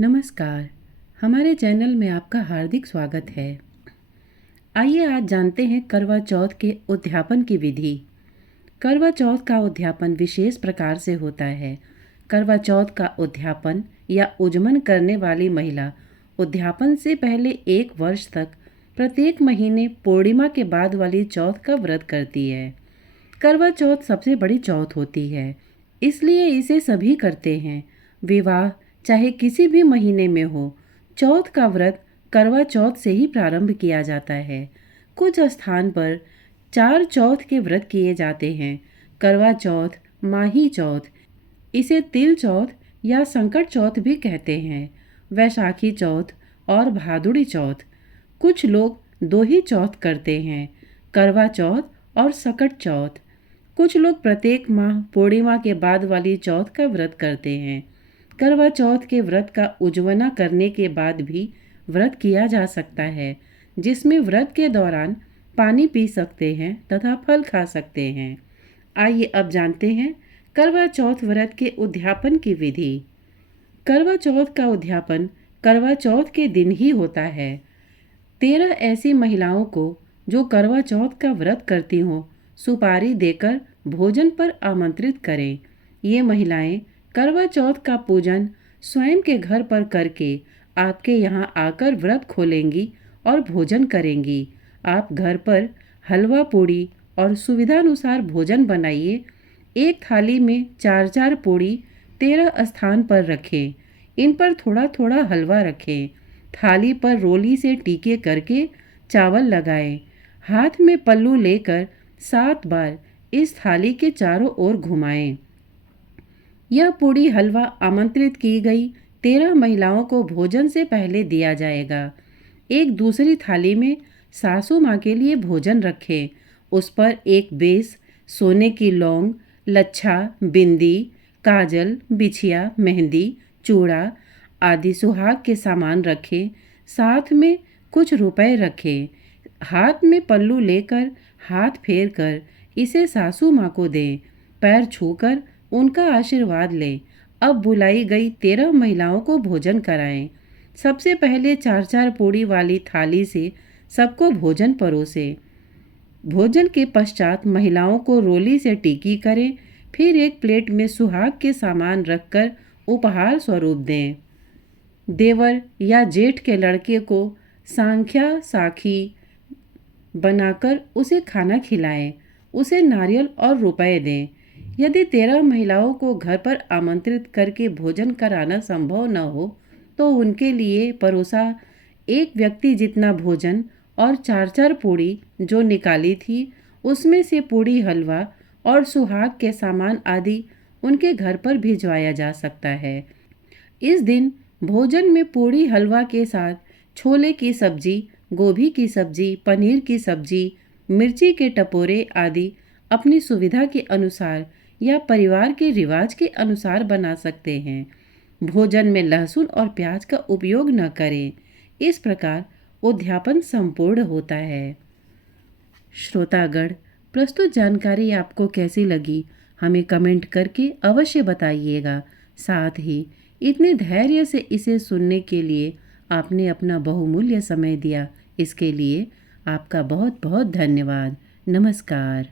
नमस्कार। हमारे चैनल में आपका हार्दिक स्वागत है। आइए आज जानते हैं करवा चौथ के उद्यापन की विधि। करवा चौथ का उद्यापन विशेष प्रकार से होता है। करवा चौथ का उद्यापन या उजमन करने वाली महिला उद्यापन से पहले 1 वर्ष तक प्रत्येक महीने पूर्णिमा के बाद वाली चौथ का व्रत करती है। करवा चौथ सबसे बड़ी चौथ होती है, इसलिए इसे सभी करते हैं। विवाह चाहे किसी भी महीने में हो, चौथ का व्रत करवा चौथ से ही प्रारंभ किया जाता है। कुछ स्थान पर 4 चौथ के व्रत किए जाते हैं। करवा चौथ, माही चौथ, इसे तिल चौथ या संकट चौथ भी कहते हैं, वैशाखी चौथ और भादुड़ी चौथ। कुछ लोग 2 ही चौथ करते हैं, करवा चौथ और सकट चौथ। कुछ लोग प्रत्येक माह पूर्णिमा के बाद वाली चौथ का व्रत करते हैं। करवा चौथ के व्रत का उज्वना करने के बाद भी व्रत किया जा सकता है, जिसमें व्रत के दौरान पानी पी सकते हैं तथा फल खा सकते हैं। आइए अब जानते हैं करवा चौथ व्रत के उद्यापन की विधि। करवा चौथ का उद्यापन करवा चौथ के दिन ही होता है। 13 ऐसी महिलाओं को जो करवा चौथ का व्रत करती हों, सुपारी देकर भोजन पर आमंत्रित करें। ये महिलाएं करवा चौथ का पूजन स्वयं के घर पर करके आपके यहाँ आकर व्रत खोलेंगी और भोजन करेंगी। आप घर पर हलवा पूड़ी और सुविधानुसार भोजन बनाइए। एक थाली में 4-4 पूड़ी 13 स्थान पर रखें। इन पर थोड़ा थोड़ा हलवा रखें। थाली पर रोली से टीके करके चावल लगाएं। हाथ में पल्लू लेकर 7 बार इस थाली के चारों ओर घुमाएं। यह पूड़ी हलवा आमंत्रित की गई 13 महिलाओं को भोजन से पहले दिया जाएगा। एक दूसरी थाली में सासू माँ के लिए भोजन रखें। उस पर एक बेस, सोने की लौंग, लच्छा, बिंदी, काजल, बिछिया, मेहंदी, चूड़ा आदि सुहाग के सामान रखें। साथ में कुछ रुपए रखें। हाथ में पल्लू लेकर हाथ फेर कर इसे सासू माँ को दें। पैर छूकर उनका आशीर्वाद लें। अब बुलाई गई 13 महिलाओं को भोजन कराएं। सबसे पहले 4-4 पूड़ी वाली थाली से सबको भोजन परोसें। भोजन के पश्चात महिलाओं को रोली से टीकी करें। फिर एक प्लेट में सुहाग के सामान रखकर उपहार स्वरूप दें। देवर या जेठ के लड़के को सांख्या साखी बनाकर उसे खाना खिलाएं। उसे नारियल और रुपए दें। यदि 13 महिलाओं को घर पर आमंत्रित करके भोजन कराना संभव न हो, तो उनके लिए परोसा एक व्यक्ति जितना भोजन और 4-4 पूड़ी जो निकाली थी, उसमें से पूड़ी हलवा और सुहाग के सामान आदि उनके घर पर भिजवाया जा सकता है। इस दिन भोजन में पूड़ी हलवा के साथ छोले की सब्जी, गोभी की सब्जी, पनीर की सब्जी, मिर्ची के टपोरे आदि अपनी सुविधा के अनुसार या परिवार के रिवाज के अनुसार बना सकते हैं। भोजन में लहसुन और प्याज का उपयोग न करें। इस प्रकार उद्यापन संपूर्ण होता है। श्रोतागण, प्रस्तुत जानकारी आपको कैसी लगी, हमें कमेंट करके अवश्य बताइएगा। साथ ही इतने धैर्य से इसे सुनने के लिए आपने अपना बहुमूल्य समय दिया, इसके लिए आपका बहुत बहुत धन्यवाद। नमस्कार।